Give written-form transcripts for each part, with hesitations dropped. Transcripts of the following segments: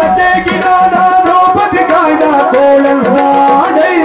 ಲತೆಗಿನಾದ ದ್ರೌಪದಿ ಕಾಯ್ದ ಕೋಳಂದಾಡೈ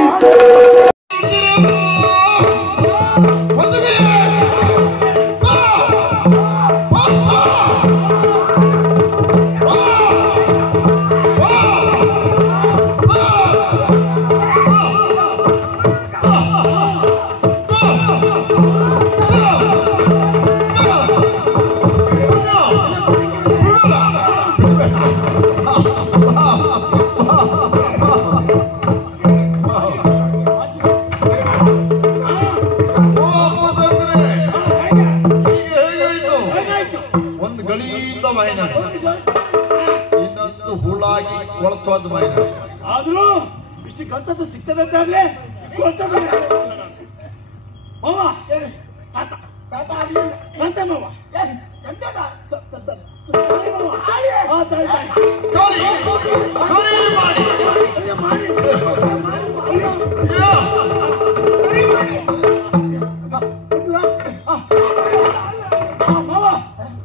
ಆದ್ರೂ ಇಷ್ಟು ಕಂತದ್ದು ಸಿಗ್ತದೆ ಅಂತಾಗ್ಲೇ ಮಾವ ಕಂತ ಮಾವ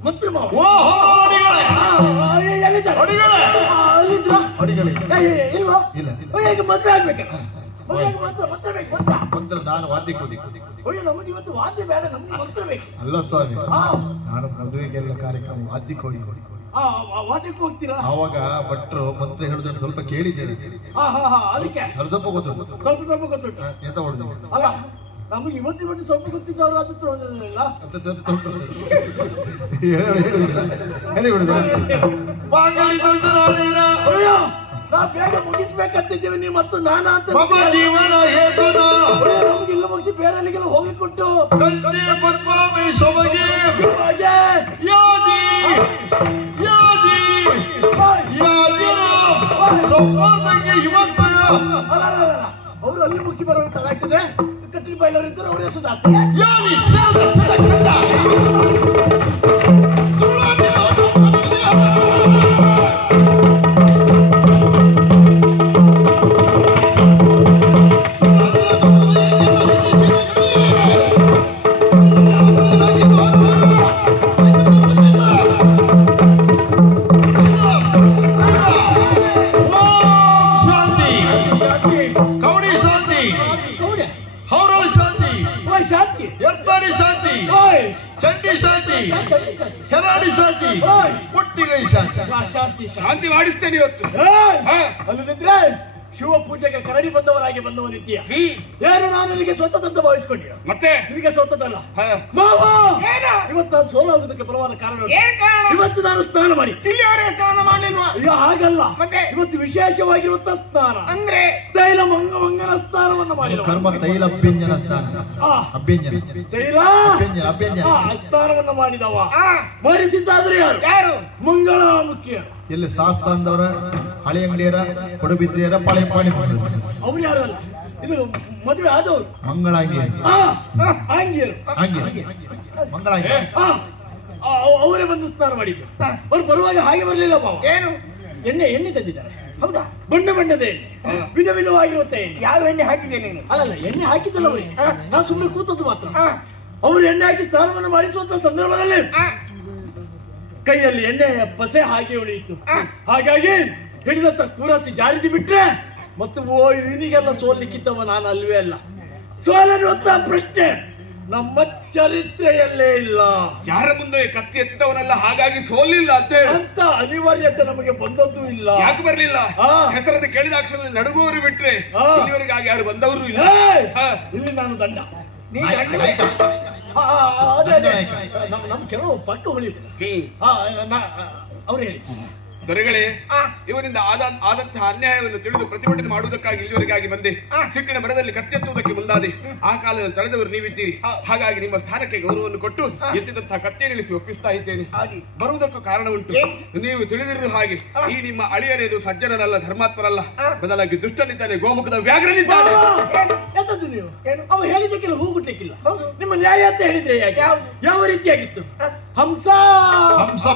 ಮಂತ್ರ ಮಾವ ಮದ್ವೆ ಆಗ್ಬೇಕು ಮಂತ್ರ ನಾನು ವಾದ್ಯಕ್ಕೆ ನಮಗೆ ಇವತ್ತು ವಾದ್ಯ ಬೇಡ ನಮ್ಗೆ ಮಂತ್ರ ಬೇಕು ಅಲ್ಲ ಸ್ವಾಮಿ ನಾನು ಮದುವೆಗೆಲ್ಲ ಕಾರ್ಯಕ್ರಮ ವಾದ್ಯಕ್ಕೆ ಹೋಗಿ ವಾದ್ಯಕ್ಕೆ ಹೋಗ್ತೀರಾ ಆವಾಗ ಭಟ್ರು ಮಂತ್ರ ಹೇಳುದನ್ನು ಸ್ವಲ್ಪ ಕೇಳಿದ್ದೇನೆ ಅದಕ್ಕೆ ಸ್ವಲ್ಪ ಗೊತ್ತುಂಟು ಸ್ವಲ್ಪ ಗೊತ್ತುಂಟು ಎಂತ ಹೊಡೆದು ಅಲ್ಲ ನಮಗೆ ಇವತ್ತಿನ ಮಟ್ಟ ಸ್ವಲ್ಪ ಗೊತ್ತಿದ್ದವರು ಅದತ್ರ ಹೇಳಿ ಬಿಡುದ ನಾ ಬೇಗ ಮುಗಿಸ್ಬೇಕಂತಿದ್ದೀವಿ ನೀವು ಮತ್ತು ನಾನಾ ಅಂತ ಜೀವನ ನಮ್ಗೆ ಇಲ್ಲ ಮುಗಿಸಿ ಬೇರೆಲ್ಲಿಗೆಲ್ಲ ಹೋಗಿ ಕೊಟ್ಟು ಅವರು ಅಲ್ಲಿ ಮುಗಿಸಿ ಬರೋರು ತಡ ಆಗ್ತದೆ ಕಟ್ಟಿ ಬೈಲವರು ಇದ್ದಾರೆ ಅವರೇ ಸುಧಾರಿಸ್ತಾರೆ ಶಾಂತಿ ಮಾಡಿಸ್ತೇನೆ ಇವತ್ತು. ಅಲ್ಲದಿದ್ರೆ ಶಿವ ಪೂಜೆಗೆ ಕರಡಿ ಬಂದವರಿದ್ದೀಯ. ಏನು ನಾನು ನಿನಗೆ ಸ್ವಂತದಂತ ಭಾವಿಸ್ಕೊಂಡ್ಯ? ಮತ್ತೆ ನಿನಗೆ ಸ್ವಂತದಲ್ಲ. ಇವತ್ತು ನಾನು ಸೋಲಾಗುವುದಕ್ಕೆ ಬಲವಾದ ಕಾರಣ ಇವತ್ತು ನಾನು ಸ್ನಾನ ಮಾಡಿ ಸ್ನಾನ ಮಾಡಲಿಲ್ವಾ? ಈಗ ಹಾಗಲ್ಲ, ಮತ್ತೆ ಇವತ್ತು ವಿಶೇಷವಾಗಿರುವಂತ ಸ್ನಾನ ಅಂದ್ರೆ ತೈಲ ಮಂಗನ ಸ್ನಾನವನ್ನು ಮಾಡಿ ಕರ್ಮ ತೈಲ ಅಭ್ಯಂಜನ ಸ್ನಾನ ಅಭ್ಯಂಜನ ತೈಲ ಅಭ್ಯಂಜನ ಸ್ನಾನವನ್ನು ಮಾಡಿದವ ಮಾಡಿಸಿದ್ದಾದ್ರೆ ಯಾರು? ಮಂಗಳಾಮುಖಿಯರು. ಎಲ್ಲಿ ಶಾಸ್ತಾಂದವರ ಹಳೆ ಅಂಗಡಿಯರ ಕೊಡಬಿದ್ರಿಯರ ಪಾಳೆ ಪಾಣಿ ಅವ್ರು ಯಾರು ಅಲ್ಲ, ಇದು ಮದುವೆ ಆದವರು ಮಂಗಳಾಂಗಿಯರು ಆಂಗಿಯರು ಮಂಗಳಾಂಗಿ ಅವರೇ ಬಂದು ಸ್ನಾನ ಮಾಡಿದ್ರು. ಅವ್ರು ಬರುವಾಗ ಹಾಗೆ ಬರ್ಲಿಲ್ಲ ಮಾವ. ಏನು ಎಣ್ಣೆ ತಂದಿದ್ದಾರೆ. ಹೌದಾ? ಬಣ್ಣದ ಎಣ್ಣೆ, ವಿಧ ವಿಧವಾಗಿರುತ್ತೆ ಎಣ್ಣೆ. ಯಾವ ಎಣ್ಣೆ ಹಾಕಿದೆ ನೀನು? ಅಲ್ಲಲ್ಲ, ಎಣ್ಣೆ ಹಾಕಿದ್ದಲ್ಲ ಅವರಿಗೆ, ನಾನು ಸುಮ್ಮನೆ ಕೂತದ್ದು ಮಾತ್ರ. ಅವ್ರು ಎಣ್ಣೆ ಹಾಕಿ ಸ್ನಾನವನ್ನು ಮಾಡಿಸುವಂತ ಸಂದರ್ಭದಲ್ಲಿ ಕೈಯಲ್ಲಿ ಎಣ್ಣೆ ಪಸೆ ಹಾಗೆ ಉಳಿಯಿತು. ಹಾಗಾಗಿ ಹಿಡಿದಂತ ಕೂರಸಿ ಜಾರಿದಿ ಬಿಟ್ರೆ ಮತ್ತು ಇವನಿಗೆಲ್ಲ ಸೋಲಿಕ್ಕಿದ್ದವ ನಾನು ಅಲ್ವೇ ಅಲ್ಲ. ಸೋಲನ್ನುವಂತ ಪ್ರಶ್ನೆ ನಮ್ಮ ಚರಿತ್ರೆಯಲ್ಲೇ ಇಲ್ಲ. ಯಾರ ಮುಂದೆ ಕತ್ತಿ ಎತ್ತಿದವನಲ್ಲ, ಹಾಗಾಗಿ ಸೋಲಿಲ್ಲ ಅಂತ ಅನಿವಾರ್ಯತೆ ನಮಗೆ ಬಂದದ್ದು ಇಲ್ಲ. ಯಾಕೆ ಬರ್ಲಿಲ್ಲ? ಹೆಸರನ್ನು ಕೇಳಿದ ಅಕ್ಷರ ನಡುಗುವವರು ಬಿಟ್ರೆ ಇಲ್ಲಿವರೆಗೆ ಹಾಗೆ ಯಾರು ಬಂದವರು ಇಲ್ಲ. ಇಲ್ಲಿ ನಾನು ದಂಡ, ನಮ್ ಕೆಲವು ಪಕ್ಕ ಹೊಳಿಯುತ್ತೆ. ಅವ್ರು ಹೇಳಿ ದೊರೆಗಳೇ, ಇವರಿಂದ ಆದಂತಹ ಅನ್ಯಾಯವನ್ನು ತಿಳಿದು ಪ್ರತಿಭಟನೆ ಮಾಡುವುದಕ್ಕಾಗಿ ಇಲ್ಲಿವರೆಗಾಗಿ ಬಂದೆ. ಸಿಟ್ಟಿನ ಮರದಲ್ಲಿ ಕತ್ತೆತ್ತುವುದಕ್ಕೆ ಮುಂದಾದೆ. ಆ ಕಾಲದಲ್ಲಿ ತಳೆದವರು ನೀವಿದ್ದೀರಿ. ಹಾಗಾಗಿ ನಿಮ್ಮ ಸ್ಥಾನಕ್ಕೆ ಗೌರವವನ್ನು ಕೊಟ್ಟು ಎತ್ತಿದಂತಹ ಕತ್ತೆ ನಿಲ್ಲಿಸಿ ಒಪ್ಪಿಸ್ತಾ ಇದ್ದೇನೆ. ಬರುವುದಕ್ಕೂ ಕಾರಣ ಉಂಟು. ನೀವು ತಿಳಿದಿರುವ ಹಾಗೆ ಈ ನಿಮ್ಮ ಅಳಿಯನೇನು ಸಜ್ಜನನಲ್ಲ, ಧರ್ಮಾತ್ಮರಲ್ಲ, ಬದಲಾಗಿ ದುಷ್ಟನಿದ್ದಾನೆ, ಗೋಮುಖದ ವ್ಯಾಘ್ರನಿದ್ದಾನೆ. ಎಂತದ್ದು ನೀವು? ಅವ ಹೇಳಿದ್ದಕ್ಕೆಲ್ಲ ಹೂಗುಟ್ಲಿಕ್ಕಿಲ್ಲ. ನಿಮ್ಮ ನ್ಯಾಯ ಅಂತ ಹೇಳಿದ್ರೆ ಯಾಕೆ? ಯಾವ ರೀತಿಯಾಗಿತ್ತು? ಹಂಸ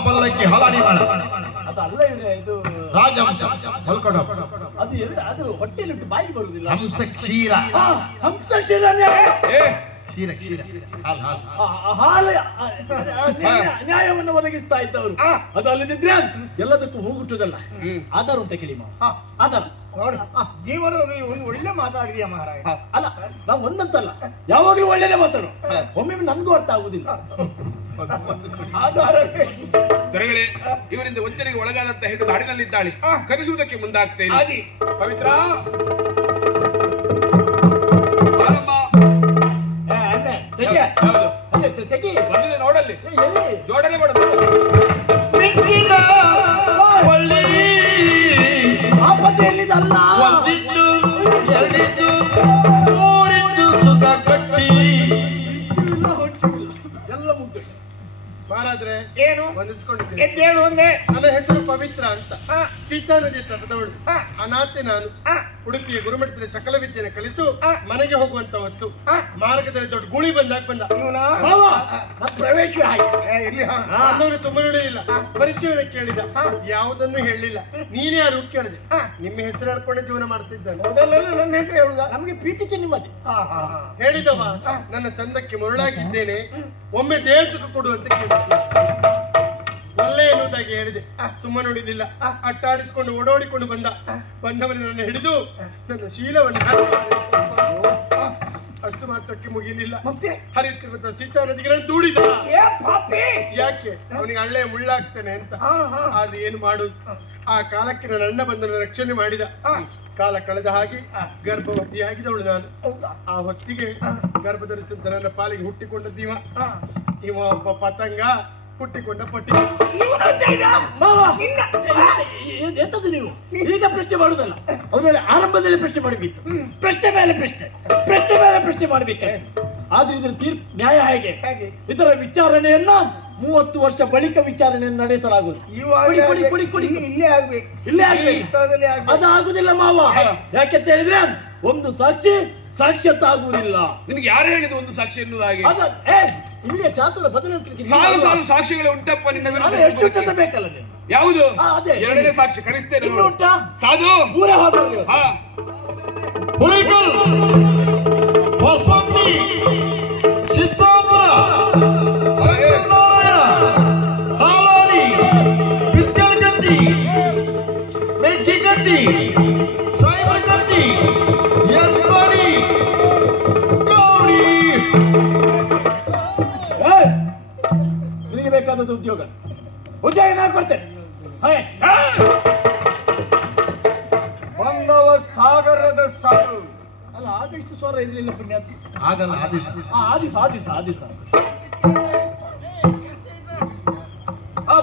ಪಲ್ಲಕ್ಕಿ ಹಲಾಡಿ ಅದಲ್ಲ, ಇದು ರಾಜಹಂಸ ಮಲ್ಕೊಡ, ಅದು ಹೊಟ್ಟೆಲಿಟ್ಟು ಬಾಯಿಗೆ ಬರುವುದಿಲ್ಲ. ಹಂಸ ಕ್ಷೀರ, ಹಂಸ ಕ್ಷೀರನೇ ಕ್ಷೀರ ಕ್ಷೀರ ಹಾಲು ಹಾಲು ಹಾಲು ನ್ಯಾಯವನ್ನು ಒದಗಿಸ್ತಾ ಇದ್ದವರು. ಅದಲ್ಲದಿದ್ರೆ ಎಲ್ಲದಕ್ಕೂ ಹೋಗುಟ್ಟುದಲ್ಲ. ಆಧಾರ ಉಂಟ ಕೇಳಿ ಮಾವ, ಆಧಾರ ನೋಡಿ ಜೀವನ ಒಂದು ಒಳ್ಳೆ ಮಾತಾಡಿದ್ಯಾ ಮಹಾರಾಯ. ಅಲ್ಲ ನಾವು ಒಂದಂತಲ್ಲ, ಯಾವಾಗ್ಲೂ ಒಳ್ಳೇದೇ ಮಾತಾಡು. ಒಮ್ಮೆ ನನ್ಗೂ ಅರ್ಥ ಆಗುದಿಲ್ಲ. ಆಧಾರ ದೊರೆಗಳೇ, ಇವರಿಂದ ವಂಚನೆಗೆ ಒಳಗಾದಂತ ಹೆಣ್ಣು ನಾಡಿನಲ್ಲಿದ್ದಾಳೆ. ಕರೆಸುವುದಕ್ಕೆ ಮುಂದಾಗ್ತೇನೆ. ಪವಿತ್ರ ಬಂದಿದೆ ನೋಡಲ್ಲಿ, ಜೋಡಣೆ ಮಾಡೋದು. ಎಲ್ಲಿದಲ್ಲ ಸುಖ ಕಟ್ಟಿ ಎಲ್ಲ ಮುಗ್ದು. ಮಹಾರಾಜ್ರೆ ಏನು ವಂದಿಸ್ಕೊಂಡಿದ್ದೇನೆ. ಎದ್ದೇಳು ಒಂದೇ. ನನ್ನ ಹೆಸರು ಪವಿತ್ರ ಅಂತ. ಸೀತಾ ನದಿ ತಟದವಳು. ಅನಾಥೆ ನಾನು. ಉಡುಪಿಯ ಗುರುಮಠದಲ್ಲಿ ಸಕಲ ವಿದ್ಯೆಯನ್ನು ಕಲಿತು ಮನೆಗೆ ಹೋಗುವಂತ ಹೊತ್ತು ಮಾರ್ಗದಲ್ಲಿ ದೊಡ್ಡ ಗುಳಿ ಬಂದಾಗ ಬಂದ ಪ್ರವೇಶ ಬಂದವರು ಸುಮ್ಮನೆ ಇಲ್ಲ. ಪರಿಚಯ ಕೇಳಿದ, ಯಾವುದನ್ನು ಹೇಳಿಲ್ಲ. ನೀನೇ ಯಾರು ಕೇಳಿದೆ. ನಿಮ್ಮ ಹೆಸರು ಹೇಳ್ಕೊಂಡೆ ಜೀವನ ಮಾಡ್ತಿದ್ದಾನೆ. ನನ್ನ ಹೆಸರು ಹೇಳುದ ನಮಗೆ ಪ್ರೀತಿಗೆ ನಿಮ್ಮದೇ ಹೇಳಿದವ. ನನ್ನ ಚಂದಕ್ಕೆ ಮರುಳಾಗಿದ್ದೇನೆ, ಒಮ್ಮೆ ದೇಶಕ್ಕೆ ಕೊಡುವಂತ ಕೇಳಿದ. ಒಳ್ಳೆ ಎನ್ನುವುದಾಗಿ ಹೇಳಿದೆ. ಸುಮ್ಮನೆ ಉಳಿದಿಲ್ಲ. ಅಟ್ಟಾಡಿಸಿಕೊಂಡು ಓಡೋಡಿಕೊಂಡು ಬಂದವನು ನನ್ನ ಹಿಡಿದು ನನ್ನ ಶೀಲವನ್ನು ಅಷ್ಟು ಮಾತ್ರಕ್ಕೆ ಮುಗಿಲಿಲ್ಲ. ಹರಿಯುತ್ತಿರುವ ಸೀತಾ ನದಿಗೆ ದೂಡಿದ. ಯಾಕೆ ಅವನಿಗೆ ಹಳ್ಳೆ ಮುಳ್ಳಾಗ್ತಾನೆ ಅಂತ. ಅದು ಏನು ಮಾಡುದು. ಆ ಕಾಲಕ್ಕೆ ನನ್ನ ಅಣ್ಣ ಬಂದನ್ನು ರಕ್ಷಣೆ ಮಾಡಿದ. ಕಾಲ ಕಳೆದ ಹಾಗೆ ಗರ್ಭವತಿಯಾಗಿದ್ದವಳು ನಾನು. ಆ ಹೊತ್ತಿಗೆ ಗರ್ಭ ಧರಿಸಿದ್ದ ನನ್ನ ಪಾಲಿಗೆ ಹುಟ್ಟಿಕೊಂಡದ್ದೀವ. ಇವ ಒಬ್ಬ ಪತಂಗ, ಹುಟ್ಟಿಕೊಂಡ ಪಟ್ಟಿ. ಎಂತದ್ದು ನೀವು ಈಗ ಪ್ರಶ್ನೆ ಮಾಡುದಲ್ಲ, ಅವರಲ್ಲಿ ಆರಂಭದಲ್ಲಿ ಪ್ರಶ್ನೆ ಮಾಡಬೇಕು. ಪ್ರಶ್ನೆ ಮೇಲೆ ಪ್ರಶ್ನೆ, ಪ್ರಶ್ನೆ ಮೇಲೆ ಪ್ರಶ್ನೆ ಮಾಡಬೇಕು. ಆದ್ರೆ ಇದರ ತೀರ್ಪು ನ್ಯಾಯ ಹೇಗೆ? ಇದರ ವಿಚಾರಣೆಯನ್ನ 30 ವರ್ಷ ಬಳಿಕ ವಿಚಾರಣೆಯನ್ನು ನಡೆಸಲಾಗುವುದು. ಇಲ್ಲೇ ಆಗ್ಬೇಕು, ಇಲ್ಲೇ ಆಗ್ಬೇಕು. ಅದು ಆಗುದಿಲ್ಲ ಮಾವ. ಯಾಕೆಂತ ಹೇಳಿದ್ರೆ ಒಂದು ಸಾಕ್ಷಿ ಸಾಕ್ಷ್ಯತ ಆಗುವುದಿಲ್ಲ. ನಿನಗೆ ಯಾರು ಹೇಳಿದ ಒಂದು ಸಾಕ್ಷಿ ಎನ್ನುವುದಾಗಿ? ಇಲ್ಲಿಯ ಶಾಸನ ಬದಲಿಸಲಿಕ್ಕೆ ಸಾಲು ಸಾಲು ಸಾಕ್ಷಿಗಳು ಉಂಟಪ್ಪ ನಿನ್ನ ವಿರುದ್ಧ. ಎಷ್ಟು ಉಂಟಂತ ಬೇಕಲ್ಲ ನೀವು? ಯಾವುದು? ಅದೇ ಎರಡನೇ ಸಾಕ್ಷಿ ಕರೆಸ್ತೇನೆ. ಉಂಟಾ? ಸಾಧು ಊರೇ ಹೋಗಲಿ. ಹೊಸಂಬಿ, ಸಿದ್ದಾಪುರ, ಸಂಗನಾರಾಯಣ, ಹಾಲಾಡಿ, ಪಿತ್ಕಲ್ಗಟ್ಟಿ, ಮೆಕ್ಕಿಗಟ್ಟಿ, ಸಾಯಿಬರಗಟ್ಟಿ, ಎತ್ತಡಿ, ಗೌರಿ. ನಿನಗೆ ಬೇಕಾದದ್ದು ಉದ್ಯೋಗ ನಾನು ಕೊಡ್ತೇನೆ. ಬಂದವ ಸಾಗರದ ಸಾರು. ಅಲ್ಲ ಆದಿಷ್ಟು ಸ್ವರ ಇರಲಿಲ್ಲ ಪುಣ್ಯಾತಿ. ಆಗಲ್ಲ ಆದೇಶ. ಆದಿಸ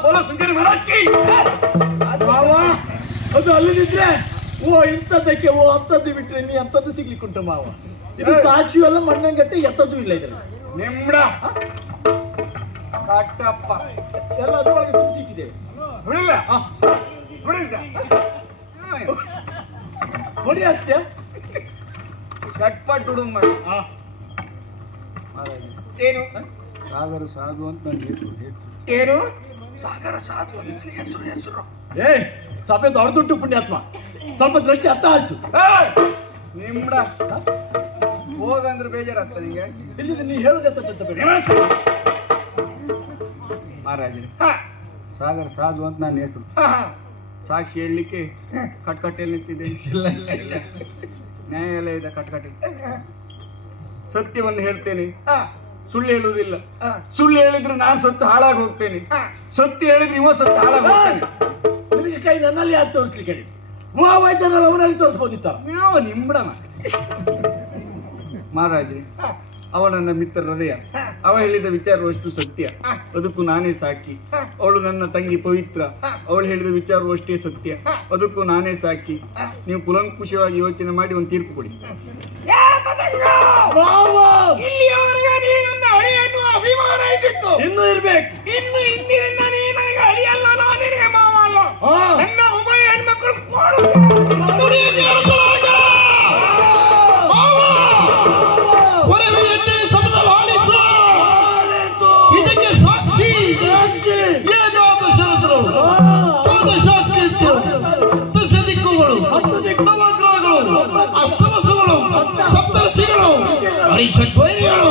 ಬೋಲೋ ಸುಂದರಿ ಮಹಾರಾಜ್ ಕಿ. ಮಾವ ಅದು ಅಲ್ಲಿದ್ರೆ ಇಂಥದ್ದಕ್ಕೆ ಅಂತದ್ದು ಬಿಟ್ರೆ ನೀ ಅಂತದ್ದು ಸಿಗ್ಲಿಕ್ಕುಂಟು ಮಾವ. ಇದು ಸಾಕ್ಷಿ ಅಲ್ಲ, ಮಣ್ಣಂಗಟ್ಟೆ ಎತ್ತದ್ದು ಇಲ್ಲ ಇದ್ರಲ್ಲಿ. ನಿಮ್ಡ ಕಟ್ಟಪ್ಪ ಎಲ್ಲ ಅದರೊಳಗೆ ತುಂಬಿಸಿಟ್ಟಿದ್ದೇವೆ. ನೋಡಿ ಅಷ್ಟೇ ಚಟ್ಪಟ್ ಹುಡುಗ ಏನು ಸಾಗರ ಸಾಧು ಅಂತ ಏನು ಸಾಗರ ಸಾಧು ಅಂತ ಹೆಸರು. ಸಭೆ ದೊಡ್ಡದುಂಟು ಪುಣ್ಯಾತ್ಮ, ಸ್ವಲ್ಪ ದೃಷ್ಟಿ ಅರ್ಥ ಆಯ್ತು. ನಿಮ್ಡ ಹೋಗಂದ್ರೆ ಬೇಜಾರಾಗ್ತದೆ ನಿಂಗೆ. ಇಲ್ಲಿ ನೀ ಹೇಳುದಂತ ಮಹಾರಾಜ ಸಾಗರ ಸಾಧು ಅಂತ ನನ್ನ ಹೆಸರು. ಸಾಕ್ಷಿ ಹೇಳಲಿಕ್ಕೆ ಕಟ್ಕಟ್ಟೆಯಲ್ಲಿ ನಿಂತಿದ್ದೇನೆ. ನ್ಯಾಯಾಲಯದ ಕಟ್ಕಟ್ಟೆ. ಸತ್ಯವನ್ನು ಹೇಳ್ತೇನೆ, ಸುಳ್ಳು ಹೇಳುವುದಿಲ್ಲ. ಸುಳ್ಳು ಹೇಳಿದ್ರೆ ನಾನು ಸತ್ತು ಹಾಳಾಗಿ ಹೋಗ್ತೇನೆ, ಸತ್ಯ ಹೇಳಿದ್ರೆ ಇವ ಸತ್ತು ಹಾಳಾಗಿ ಹೋಗ್ತೇನೆ. ನಿನಗೆ ಕೈ ನನ್ನಲ್ಲಿ ಯಾಕೆ ತೋರಿಸ್ಲಿಕ್ಕೆ ಹೇಳಿ? ವೈದ್ಯರಲ್ಲಿ ಅವನಲ್ಲಿ ತೋರಿಸ್ಬೋದಿತ್ತ? ಯಾವ ನಿಂಬಡನ ಮಹಾರಾಜೆ. ಅವ ನನ್ನ ಮಿತ್ರ ಹೃದಯ. ಅವ ಹೇಳಿದ ವಿಚಾರವಷ್ಟು ಸತ್ಯ, ಅದಕ್ಕೂ ನಾನೇ ಸಾಕ್ಷಿ. ಅವಳು ನನ್ನ ತಂಗಿ ಪವಿತ್ರ, ಅವಳು ಹೇಳಿದ ವಿಚಾರವೂ ಅಷ್ಟೇ ಸತ್ಯ, ಅದಕ್ಕೂ ನಾನೇ ಸಾಕ್ಷಿ. ನೀವು ಕುಲಂಕುಷವಾಗಿ ಯೋಚನೆ ಮಾಡಿ ಒಂದು ತೀರ್ಪು ಕೊಡಿ. ಅಭಿಮಾನ ಇದ್ದಿತ್ತು, ಇನ್ನೂ ಇರ್ಬೇಕು. ಇನ್ನು ಇಂದಿನಿಂದ ನೀ ನನಗೆ ಅಳಿಯಲ್ಲ, ನಾನಿಗೆ ಮಾವ ಅಲ್ಲ. ನನ್ನ ಉಭಯ ಹೆಣ್ಮಕ್ಳು ಇದಕ್ಕೆ ಸಾಕ್ಷಿ ಏಕಾದಶರಥರು, ದಿಕ್ಕುಗಳು, ನವಗ್ರಹಗಳು, ಅಷ್ಟವಸುಗಳು, ಸಪ್ತರ್ಷಿಗಳು, ಹರಿಷಡ್ವೈರಿಗಳು,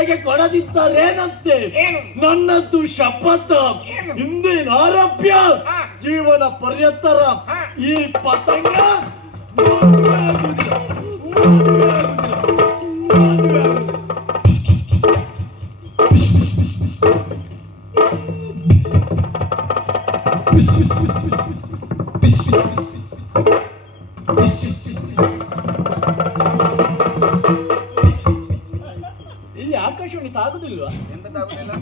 ನನಗೆ ಕೊಡದಿದ್ದರೇನಂತೆ? ನನ್ನದ್ದು ಶಪಥ, ಇಂದಿನ ಆರೋಪ್ಯ ಜೀವನ ಪರ್ಯಂತರ ಈ ಪತಂಗ ಮದುವೆ ಆಗುವುದಿಲ್ಲ, ಮದುವೆ ಆಗುವುದಿಲ್ಲ, ಮದುವೆ ಆಗುವುದಿಲ್ಲ. ಇಲ್ಲಿ ಆಕಾಶವಾಣಿ ತಾಗುದಿಲ್ವಾ? ಎಂತದಾಗುದಿಲ್ಲ.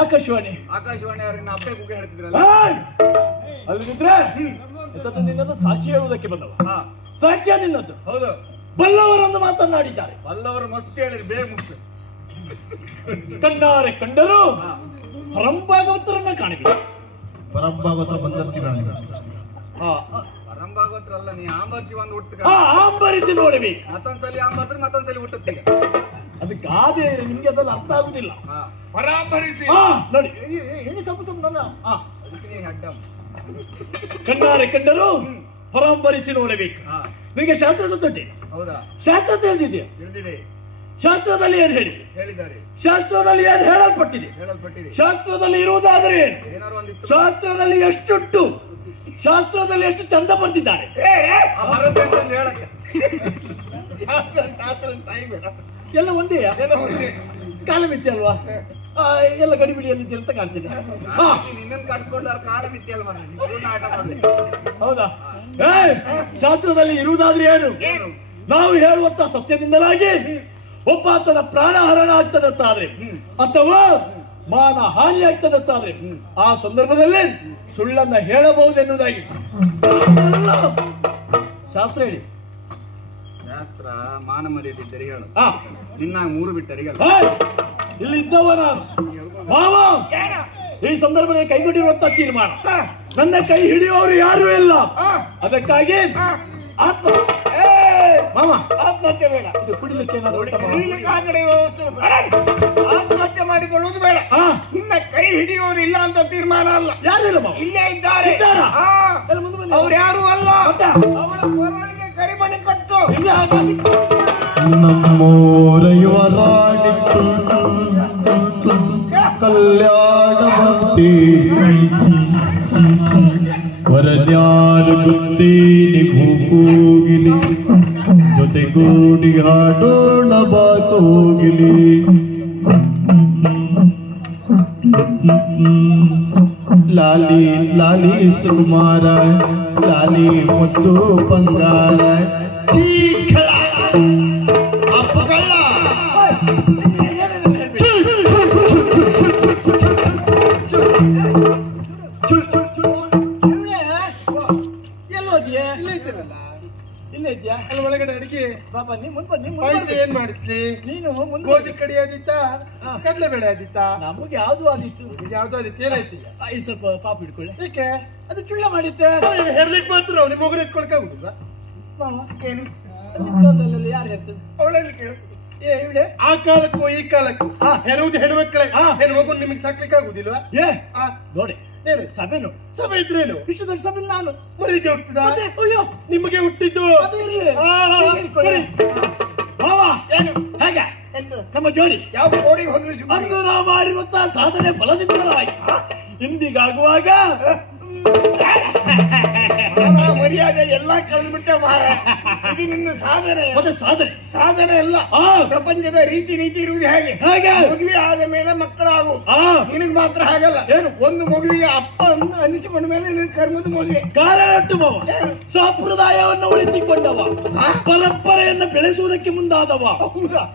ಆಕಾಶವಾಣಿ ಆಕಾಶವಾಣಿ ಅವ್ರನ್ನ ಅಪ್ಪೆ ಕೂಗಿ ಹೇಳ್ತಿದ್ರಲ್ಲ. ಅಲ್ಲಿದ್ರೆ ನಿನ್ನದು ಸಾಕ್ಷಿ ಹೇಳುವುದಕ್ಕೆ ಬಂದವ. ಸಾಕ್ಷ್ಯ ನಿನ್ನದ್ದು. ಹೌದು, ಬಲ್ಲವರನ್ನು ಮಾತನಾಡಿದ್ದಾರೆ. ಬಲ್ಲವರು ಮಸ್ತ್ ಹೇಳಿರಿ, ಬೇಗ ಮುಗಿಸು. ಕಣ್ಣಾರೆ ಕಂಡರು ಪರಂಭಾಗವತರನ್ನ ಕಾಣಬೇಕು. ಪರಂಭಾಗವತರ ಬಂದಿರ್ತೀರ. ಹಾ, ಪರಂಭಾಗವತರಲ್ಲ, ನೀ ಆಂಬರ್ಸಿ ಒಂದು ಹುಟ್ಟು ಆಂಬರಿಸಿ ನೋಡಬೇಕು. ಮತ್ತೊಂದ್ಸಲಿ ಆಂಬರ್ಸ್ರೆ ಮತ್ತೊಂದ್ಸಲಿ ಹುಟ್ಟುತ್ತೀಗ. ಅದು ಗಾದೆ, ನಿಮ್ಗೆ ಅದೆಲ್ಲ ಅರ್ಥ ಆಗುದಿಲ್ಲ. ಪರಾಂಬರಿಸಿ ನೋಡಿ ಹೇಳಿ ಸ್ವಲ್ಪ ಸ್ವಲ್ಪ ನನ್ನ. ಅದಕ್ಕೆ ನೀ ಅಡ್ಡ. ಕಣ್ಣಾರೆ ಕಂಡರು ಪರಂಬರಿಸಿ ನೋಡಬೇಕು. ನಿಮಗೆ ಶಾಸ್ತ್ರ ಗೊತ್ತುಂಟೆ? ಹೌದಾ? ಶಾಸ್ತ್ರ ತಿಳಿದಿದೆಯಾ? ತಿಳಿದಿದೆ. ಶಾಸ್ತ್ರದಲ್ಲಿ ಏನ್ ಹೇಳಿದೆ? ಹೇಳಿದ್ದಾರೆ. ಶಾಸ್ತ್ರದಲ್ಲಿ ಏನ್ ಹೇಳಲ್ಪಟ್ಟಿದೆ? ಹೇಳಲ್ಪಟ್ಟಿದೆ. ಶಾಸ್ತ್ರದಲ್ಲಿ ಇರುವುದಾದ್ರೆ ಏನು? ಏನಾರು ಒಂದಿತ್ತು. ಶಾಸ್ತ್ರದಲ್ಲಿ ಎಷ್ಟುಂಟು, ಶಾಸ್ತ್ರದಲ್ಲಿ ಎಷ್ಟು ಚಂದ ಬರ್ತಿದ್ದಾರೆ. ಬರುತ್ತೆ ಅಂತ ಹೇಳಕ್ಕೆ ಶಾಸ್ತ್ರ ಸಾಯ್ಬೇಡ. ಎಲ್ಲ ಒಂದೇ ಕಾಲ ಮಿಥ್ಯೆ ಅಲ್ವಾ? ಎಲ್ಲ ಗಡಿಬಿಡಿಯಲ್ಲಿ ಅಂತ ಕಾಣ್ತಿದೆ. ನಿನ್ನನ್ನು ಕಟ್ಕೊಂಡಾರ ಕಾಲ ಮಿಥ್ಯಲ್ಲ ಮರ, ಆಟ ಮಾಡ್ಲಿ. ಹೌದಾ? ಶಾಸ್ತ್ರದಲ್ಲಿ ಇರುವುದಾದ್ರೆ ಏನು? ನಾವು ಹೇಳುವಂತ ಸತ್ಯದಿಂದಲಾಗಿ ಒಬ್ಬ ಆತನ ಪ್ರಾಣ ಹರಣ ಆಗ್ತದಂತಾದ್ರೆ ಅಥವಾ ಮಾನ ಹಾನಿ ಆಗ್ತದಂತಾದ್ರೆ ಆ ಸಂದರ್ಭದಲ್ಲಿ ಸುಳ್ಳನ್ನ ಹೇಳಬಹುದೆನ್ನುವುದಾಗಿ ಶಾಸ್ತ್ರ ಹೇಳಿ. ಶಾಸ್ತ್ರ ಮಾನ ಮರ್ಯಾದಿದ್ದರೆ ಹೇಳು. ನಿನ್ನ 3 ಬಿಟ್ಟರಿಗೆ ಇಲ್ಲಿ ಇದ್ದವ ನಾನು ಮಾವ. ಈ ಸಂದರ್ಭದಲ್ಲಿ ಕೈಗೊಂಡಿರುವಂತ ತೀರ್ಮಾನ, ನನ್ನ ಕೈ ಹಿಡಿಯುವವರು ಯಾರು ಇಲ್ಲ. ಅದಕ್ಕಾಗಿ ಆತ್ಮ ಮಾಮ ಆತ್ಮಹತ್ಯೆ ಬೇಡ. ಇದು ಕುಡಿಲಿಕ್ಕೆ ಆ ಕಡೆ ವ್ಯವಸ್ಥೆ ಬೇಡ. ಆತ್ಮಹತ್ಯೆ ಮಾಡಿಕೊಳ್ಳುವುದು ಬೇಡ. ನಿನ್ನ ಕೈ ಹಿಡಿಯೋರು ಇಲ್ಲ ಅಂತ ತೀರ್ಮಾನ ಅಲ್ಲ. ಯಾರು ಇಲ್ಲ ಮಾವ? ಇಲ್ಲೇ ಇದ್ದಾರೆ. ಅವ್ರು ಯಾರು ಅಲ್ಲ. ಅವಳ ಕೊರಳಿಗೆ ಕರಿಮಣಿ ಕಟ್ಟು. ನಮ್ಮೂರೈವರಾಣಿ ಕಲ್ಯಾಣವಂತಿ ವರನ್ಯಾರು ಗುತ್ತೀನಿ ಭೂಕೋಗಿಲಿ ಜೊತೆಗೂಡಿ ಹಾಡೋಣ ಬಾಕೋಗಿಲಿ. ಲಾಲಿ ಲಾಲಿ ಸುಕುಮಾರ ಲಾಲಿ ಮುತ್ತು ಬಂಗಾರ ಚೀಖಳ ಅಪ್ಪಗಲ್ಲ. ಇಲ್ಲೇ ಇದ್ಯಾ? ಅಲ್ಲಿ ಒಳಗಡೆ ಅಡಿಗೆ ಬಾಬಾ ನೀ ಮುಂದೆ ಪಾಯಸ ಏನ್ ಮಾಡಿಸ್ಲಿ? ನೀನು ಮುಂದೆ ಗೋಧಿ ಕಡಿ ಆದಿತ್ತ, ಕಡಲೆ ಬೇಳೆ ಆದಿತ್ತ? ನಮಗೆ ಯಾವ್ದು ಆದಿತ್ತು? ಯಾವ್ದು ಆದಿತ್ತು? ಏನಾಯ್ತು? ಈ ಸ್ವಲ್ಪ ಪಾಪ ಇಟ್ಕೊಳ್ಳಿ. ಏಕೆ? ಅದು ಚುಳ್ಳ ಮಾಡಿದ್ದೆ. ಹೆರ್ಲಿಕ್ಕೆ ಮಾತ್ರ ಅವ್ನಿಗೆ ಮಗನ ಎತ್ಕೊಳಕಾಗುದಿಲ್ಲ. ಏನು ಚಿಕ್ಕದಲ್ಲಿ ಯಾರು ಹೇಳ್ತದೆ? ಅವಳಲ್ಲಿ ಕೇಳು. ಇವಳೆ ಆ ಕಾಲಕ್ಕೂ ಈ ಕಾಲಕ್ಕೂ ಹೆರುವುದು ಹೆಣ್ಮಕ್ಳೆ. ಹೆಣ್ಮಗು ನಿಮಗೆ ಸಾಕ್ಲಿಕ್ಕೆ ಆಗುದಿಲ್ವಾ? ನೋಡಿ ಸಭೆನು ಸಭೆ ಇದ್ರೇನು? ಇಷ್ಟು ದೊಡ್ಡ ಸಭೆ ನಾನು ಮರೀತಿ ಹೋಗ್ತದ? ಅಯ್ಯೋ ನಿಮಗೆ ಹುಟ್ಟಿದ್ದು ಅದು ಇರ್ಲಿ. ಮಾವ ಹೇಗೆ ನಮ್ಮ ಜೋಡಿ ಯಾವ ಕೋಡಿಗೆ ಹೋದ್ರೆ ಅಂದು ನಾವು ಮಾಡಿರುವಂತಹ ಸಾಧನೆ ಫಲದಿಂದಲಾಗಿ ಇಂದಿಗಾಗುವಾಗ ಮರ್ಯಾದೆ ಎಲ್ಲಾ ಕಳೆದ್ಬಿಟ್ಟೆ ಮಾರ. ಇದು ನಿನ್ನ ಸಾಧನೆ. ಮತ್ತೆ ಸಾಧನೆ ಸಾಧನೆ ಅಲ್ಲ, ಪ್ರಪಂಚದ ರೀತಿ ನೀತಿ ಇರುವುದು ಹೇಗೆ? ಮದುವೆ ಆದ ಮೇಲೆ ಮಕ್ಕಳಾಗು. ನಿನಗೆ ಮಾತ್ರ ಹಾಗಲ್ಲ. ಏನು? ಒಂದು ಮಗುವಿಗೆ ಅಪ್ಪ ಅನಿಸಿಕೊಂಡ ಮೇಲೆ ನಿನ್ನ ಕರ್ಮದ ಮದುವೆ. ಕಾರಣಟ್ಟು ಮಾವ ಸಂಪ್ರದಾಯವನ್ನು ಉಳಿಸಿಕೊಂಡವ, ಪರಂಪರೆಯನ್ನು ಬೆಳೆಸುವುದಕ್ಕೆ ಮುಂದಾದವ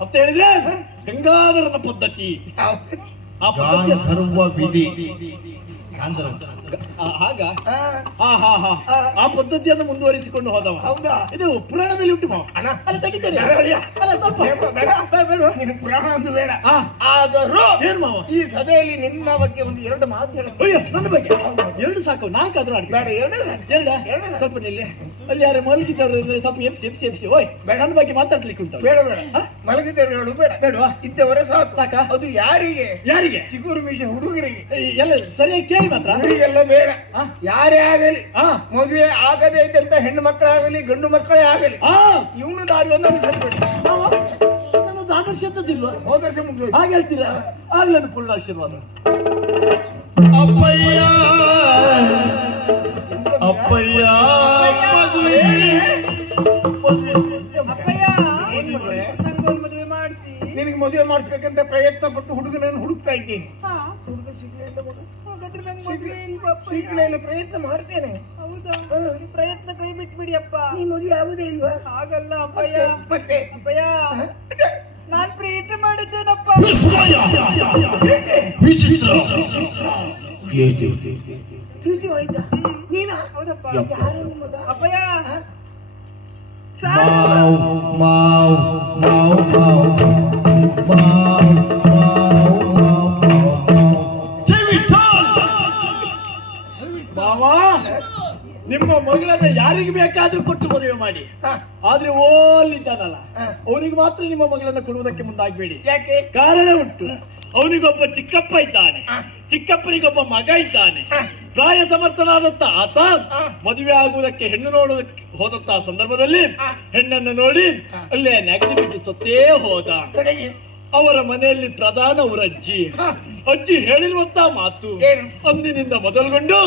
ಅಂತ ಹೇಳಿದ್ರೆ ಗಂಗಾಧರನ ಪದ್ಧತಿ. ಆ ಗಾಂಧರ್ವ ವಿಧಿ ಆಗ ಆ ಪದ್ಧತಿಯನ್ನು ಮುಂದುವರಿಸಿಕೊಂಡು ಹೋದವ. ಹೌದಾ? ಇದು ಪುರಾಣದಲ್ಲಿ ಉಂಟು ಮಾವ. ಅಲ್ಲ ತೆಗಿತೇನೆ. ಅಲ್ಲ ಸ್ವಲ್ಪ ನಿನ್ನ ಪುರಾಣ ಒಂದು ಬೇಡ. ಆದರೂ ಏನ್ ಮಾವ ಈ ಸಭೆಯಲ್ಲಿ ನಿನ್ನ ಬಗ್ಗೆ ಒಂದು 2 ಮಾತು ಹೇಳ. ಅಯ್ಯೋ ನನ್ನ ಬಗ್ಗೆ 2 ಸಾಕು, 4 ಆದ್ರೂ ಆಡಿ ಬೇಡ. 2 ಸ್ವಲ್ಪ ನಿಲ್ಲಿ. ಅಲ್ಲಿ ಯಾರು ಮಲಗಿದ್ದವರು ಸ್ವಲ್ಪ ಎಪ್ಸಿ ಓಯ್ ನನ್ನ ಬಗ್ಗೆ ಮಾತಾಡ್ಲಿಕ್ಕೆ ಉಂಟು. ಬೇಡ ಮಲಗಿದ್ದವರು ಹೇಳು ಬೇಡ. ಬೇಡವಾ? ಇದ್ದವರೇ ಸಾಕು. ಸಾಕ? ಅದು ಯಾರಿಗೆ? ಚಿಗುರು ಮೀಸೆ ಹುಡುಗರಿಗೆ ಎಲ್ಲ ಸರಿಯಾಗಿ ಕೇಳಿ ಮಾತ್ರ. ಹುಡುಗಿಗೆಲ್ಲ ಬೇಡ. ಯಾರೇ ಆಗಲಿ, ಮದುವೆ ಆಗದೇ ಇದ್ದಂತ ಹೆಣ್ಣು ಮಕ್ಕಳಾಗಲಿ ಗಂಡು ಮಕ್ಕಳೇ ಆಗಲಿ, ಇವನು ದಾರಿಯನ್ನು ಅನುಸರಿಸಬೇಡ. ನನ್ನ ಆದರ್ಶ ಅಂತದಿಲ್ವಾ? ಹೋದರ್ಶ ಮುಗಿದು ಹಾಗೆ ಹೇಳ್ತೀರಾ? ಆಗ್ಲಿ ನನ್ನ ಪೂರ್ಣ ಆಶೀರ್ವಾದ. ಅಪ್ಪಯ್ಯ ಅಪ್ಪಯ್ಯ ಮದುವೆ ನಿನಗೆ ಮದುವೆ ಮಾಡಿಸ್ಬೇಕಂತ ಪ್ರಯತ್ನ ಪಟ್ಟು ಹುಡುಗನನ್ನು ಹುಡುಕ್ತಾ ಇದ್ದೀನಿ. ಸಿಗ್ಲಿಲ್ಲ, ಪ್ರಯತ್ನ ಮಾಡ್ತೇನೆ. ಪ್ರಯತ್ನ ಕೈ ಬಿಟ್ಬಿಡಿ ಅಪ್ಪ. ನೀ ಮದುವೆ ಆಗುದೇ ಇಲ್ವಾ? ಹಾಗಲ್ಲ ಅಪ್ಪಯ್ಯ. ಮತ್ತೆ ಅಪ್ಪಯ್ಯ ನಾನ್ ಪ್ರೀತಿ ಮಾಡಿದ್ದೇನಪ್ಪ. ವಿಚಿತ್ರ ಪ್ರೀತಿ ಮಾಡಿದ್ದ ನೀನಾ? ಹೌದಪ್ಪ. ಯಾರು ಮಗ? ಅಪ್ಪಯ್ಯ ಮಾವ್ ಮಾವ್ ಮಾವ್ ಮಾವ್ ಮಾವ್ ಮಾವ, ನಿಮ್ಮ ಮಗಳನ್ನ ಯಾರಿಗೆ ಬೇಕಾದ್ರೂ ಕೊಟ್ಟು ಮದುವೆ ಮಾಡಿ, ಆದ್ರೆ ಓಲಿದ್ದಾನಲ್ಲ ಅವನಿಗೆ ಮಾತ್ರ ನಿಮ್ಮ ಮಗಳನ್ನ ಕೊಡುವುದಕ್ಕೆ ಮುಂದಾಗಬೇಡಿ. ಯಾಕೆ? ಕಾರಣ ಉಂಟು. ಅವನಿಗೊಬ್ಬ ಚಿಕ್ಕಪ್ಪ ಇದ್ದಾನೆ, ಚಿಕ್ಕಪ್ಪನಿಗೊಬ್ಬ ಮಗ ಇದ್ದಾನೆ. ಪ್ರಾಯ ಸಮರ್ಥನಾದಂತ ಆತ ಮದುವೆ ಆಗುವುದಕ್ಕೆ ಹೆಣ್ಣು ನೋಡುವುದಕ್ಕೆ ಹೋದಂತಹ ಸಂದರ್ಭದಲ್ಲಿ ಹೆಣ್ಣನ್ನು ನೋಡಿ ಅಲ್ಲೇ ನೆಗಡಿ ಬಿದ್ದು ಸತ್ತೇ ಹೋದ. ಅವರ ಮನೆಯಲ್ಲಿ ಪ್ರಧಾನ ಅವರ ಅಜ್ಜಿ ಹೇಳಿರುವಂತ ಮಾತು ಅಂದಿನಿಂದ ಮೊದಲುಗೊಂಡು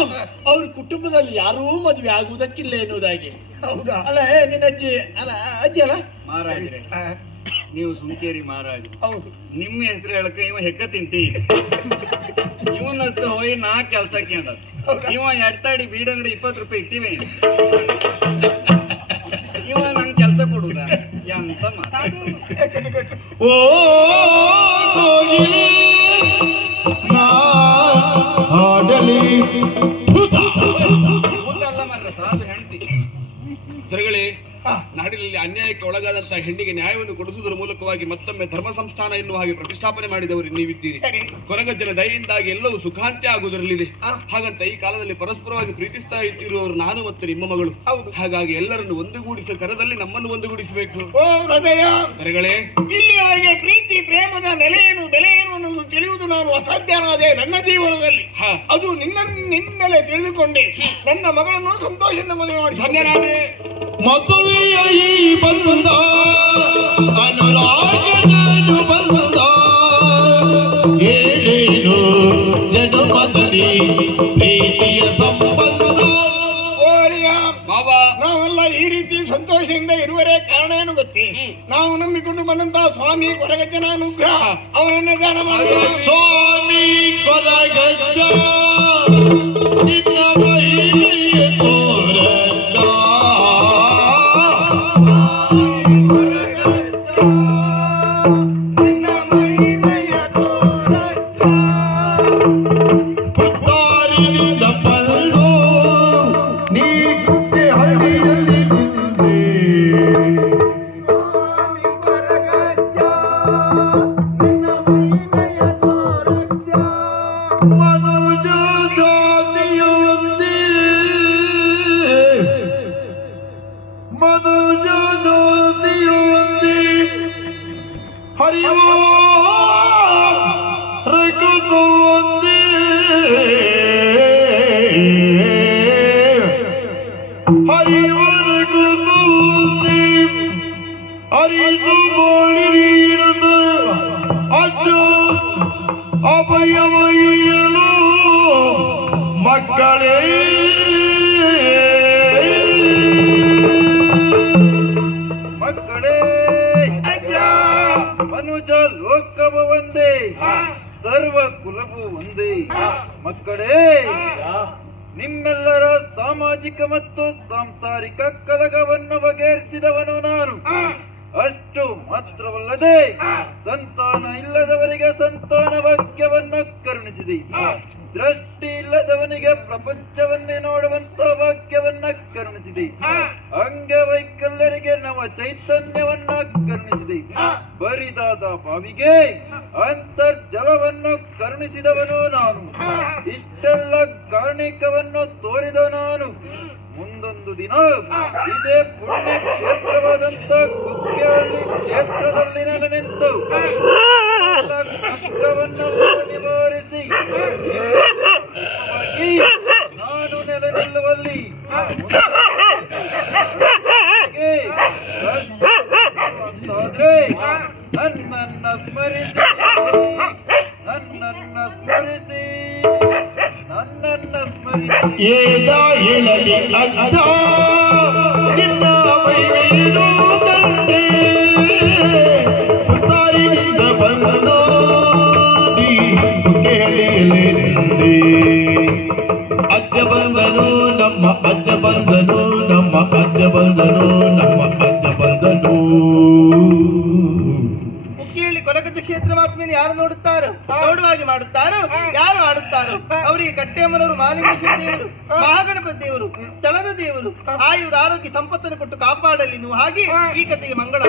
ಅವ್ರ ಕುಟುಂಬದಲ್ಲಿ ಯಾರೂ ಮದುವೆ ಆಗುವುದಕ್ಕಿಲ್ಲ ಎನ್ನುವುದಾಗಿ. ಹೌದಾ? ಅಲ್ಲ ನಿನ್ನ ಅಜ್ಜಿ ಅಲ್ಲ ಅಜ್ಜಿ ಅಲ್ಲ ಮಹಾರಾಜ್ರೆ, ನೀವು ಸುಮ್ಕೇರಿ ಮಹಾರಾಜ್. ಹೌದು. ನಿಮ್ಮ ಹೆಸರು ಹೇಳಕ ಇವ ಹೆಕ್ಕ ತಿಂತಿ ಇವನ ಹತ್ರ ಹೋಗಿ ನಾ ಕೆಲ್ಸಕ್ಕೆ ಅಂದ. ಇವ ಎಡ್ತಾಡಿ ಬೀಡಂಗಡಿ 20 ರೂಪಾಯಿ ಇಟ್ಟಿವೆ. ಇವ ನಂಗೆ ಕೆಲ್ಸ ಕೊಡುದ ಎಂತ ಓ ಕೋಗಿಲೆ ನಾ ಹಾಡಲಿ ಊಟಲ್ಲ ಮರ್ರೆ ಸಾಧು ಹೆಂಡತಿ. ದೊರೆಗಳೇ, ನಾಡಿನಲ್ಲಿ ಅನ್ಯಾಯಕ್ಕೆ ಒಳಗಾದಂತಹ ಹೆಣ್ಣಿಗೆ ನ್ಯಾಯವನ್ನು ಕೊಡಿಸುವುದರ ಮೂಲಕವಾಗಿ ಮತ್ತೊಮ್ಮೆ ಧರ್ಮ ಸಂಸ್ಥಾನ ಎನ್ನುವ ಹಾಗೆ ಪ್ರತಿಷ್ಠಾಪನೆ ಮಾಡಿದವರು ನೀವಿದ್ದೀರಿ. ಕೊರಗಜ್ಜನ ದಯೆಯಿಂದಾಗಿ ಎಲ್ಲವೂ ಸುಖಾಂತ್ಯ ಆಗುವುದರಲ್ಲಿದೆ. ಹಾಗಂತ ಈ ಕಾಲದಲ್ಲಿ ಪರಸ್ಪರವಾಗಿ ಪ್ರೀತಿಸ್ತಾ ಇಟ್ಟಿರುವವರು ನಾನು ಮತ್ತು ನಿಮ್ಮ ಮಗಳು. ಹಾಗಾಗಿ ಎಲ್ಲರನ್ನು ಒಂದುಗೂಡಿಸುವ ಕರದಲ್ಲಿ ನಮ್ಮನ್ನು ಒಂದುಗೂಡಿಸಬೇಕು. ಓ ಹೃದಯ, ದೊರೆಗಳೇ, ಇಲ್ಲಿಯವರೆಗೆ ಪ್ರೀತಿ ಪ್ರೇಮದ ನೆಲೆಯನ್ನು ಬೆಲೆ ಏನು ಅನ್ನೋದು ತಿಳಿಯುವುದು ನಾನು ಅಸಾಧ್ಯವಾದೆ ನನ್ನ ಜೀವನದಲ್ಲಿ. ಅದು ನಿನ್ನಲ್ಲೇ ತಿಳಿದುಕೊಂಡೆ. ನನ್ನ ಮಗಳನ್ನು ಸಂತೋಷದಿಂದ ಮದುವೆ ಮಾಡಿ ಧನ್ಯರಾದೆ. ಮದುವೆಯ ಈ ಬಂದ ಅನುರಾಗನು ಬಂದ ಏಳೇನು ಜನುಮದಲ್ಲಿ ಪ್ರೀತಿಯ ಸಂಬಂಧ. ಬಾಬಾ, ನಾವೆಲ್ಲ ಈ ರೀತಿ ಸಂತೋಷದಿಂದ ಇರುವರೇ ಕಾರಣ ಏನು ಗೊತ್ತೇ? ನಾವು ನಂಬಿಕೊಂಡು ಬಂದಂತಹ ಸ್ವಾಮಿ ಕೊರಗಜ್ಜನ ಅನುಗ್ರಹ ಅವನನ್ನೇ ದಾನ ಮಾಡಿದ. ಸ್ವಾಮಿ ಕೊರಗಜ್ಜ ನಿನ್ನ ಮಹಿಮೆಯ ತೋರಜ್ಜ. ಪುತ್ತಾರಿನಿಂದ ಬಂದು ನೀ ಕುತ್ತೆ ಹಳ್ಳಿಯಲ್ಲಿ ನಿಂದೆ. ಮನುಜ ಜಾತಿಯು ಒಂದೇ, ಮನುಜ ಜಾತಿಯು ಒಂದೇ. ಹರಿವೋ ರಘುದು ಒಂದೇ, ಹರಿವ ರಘುದು ಒಂದೇ. ಹರಿದು ಬೋಳಿರಿರುವುದು ಅಜ್ಜು ಅಭಯವಯ್ಯಲು ಮಕ್ಕಳೇ. ಮಕ್ಕಳೇ, ಮನುಜ ಲೋಕವು ಒಂದೇ, ಸರ್ವ ಕುಲವು ಒಂದೇ. ಮಕ್ಕಳೇ, ನಿಮ್ಮೆಲ್ಲರ ಸಾಮಾಜಿಕ ಮತ್ತು ಸಾಂಸಾರಿಕ ಕಲಗವನ್ನು ಬಗೆಹರಿಸಿದವನು ನಾನು. ಅಷ್ಟು ಮಾತ್ರವಲ್ಲದೆ ಸಂತಾನ ಇಲ್ಲದವರಿಗೆ ಸಂತಾನ ಭಾಗ್ಯವನ್ನು ಕರುಣಿಸಿದೆ. ದೃಷ್ಟಿ ಇಲ್ಲದವನಿಗೆ ಪ್ರಪಂಚವನ್ನೇ ನೋಡುವಂತ ಭಾಗ್ಯವನ್ನ ಕರುಣಿಸಿದೆ. ಅಂಗವೈಕಲ್ಯರಿಗೆ ನವ ಚೈತನ್ಯವನ್ನ ಕರುಣಿಸಿದೆ. ಬರಿದಾದ ಬಾವಿಗೆ ಅಂತರ್ಜಲವನ್ನು ಕರುಣಿಸಿದವನು ನಾನು. ಇಷ್ಟೆಲ್ಲ ಕಾರಣಿಕವನ್ನು ತೋರಿದ ನಾನು ಮುಂದೊಂದು ದಿನ ಇದೇ ಪುಣ್ಯ ಕ್ಷೇತ್ರವಾದಂತ ಕುಕ್ಕೆಹಳ್ಳಿ ಕ್ಷೇತ್ರದಲ್ಲಿ ನಾನು ನಿಂತು ಕಷ್ಟವನ್ನೆಲ್ಲ ನಿವಾರಿಸಿ ನಾನು ನೆಲೆ ನಿಲ್ಲುವಲ್ಲಿ ಅಂತಾದ್ರೆ ನನ್ನ ನನ್ನನ್ನ ಸ್ಮರಿಸಿ ನನ್ನನ್ನ ಸ್ಮರಿಸಿ ಏನ ಹೇಳಲಿ ಅಜ್ಜ ನಿನ್ನ ಮೈಮೇನು ಕಂಡೆ ತಾರಿನಿಂದ ಬಂದು ನೀ ಕೇಳಿಯಲಿಂದೆ ಅಜ್ಜ ಬಂದನು ನಮ್ಮ ಅಜ್ಜ ಬಂದನು ನಮ್ಮ ಅಜ್ಜ ಬಂದನು ನಮ್ಮ ಅಜ್ಜ ಬಂದನು ಮುಕ್ಕಿಯಲ್ಲಿ ಕೊಲಗಜ್ಜ ಕ್ಷೇತ್ರ ಮಾತ್ಮೆಯನ್ನು ಯಾರು ನೋಡುತ್ತಾರೋ ನೋಡುವಾಗಿ ಮಾಡುತ್ತಾರೋ ಯಾರು ಆಡುತ್ತಾರೋ ಅವರಿಗೆ ಕಟ್ಟೆಯಮ್ಮನವರು ಮಾಲಿಂಗೇಶ್ವರ ದೇವರು ಮಹಾಗಣಪತಿ ದೇವರು ಸ್ಥಳದ ದೇವರು ಆಯುರ ಆರೋಗ್ಯ ಸಂಪತ್ತನ್ನು ಕೊಟ್ಟು ಕಾಪಾಡಲಿ ನೀವು ಹಾಗೆ ಈ ಕಥೆಗೆ ಮಂಗಳ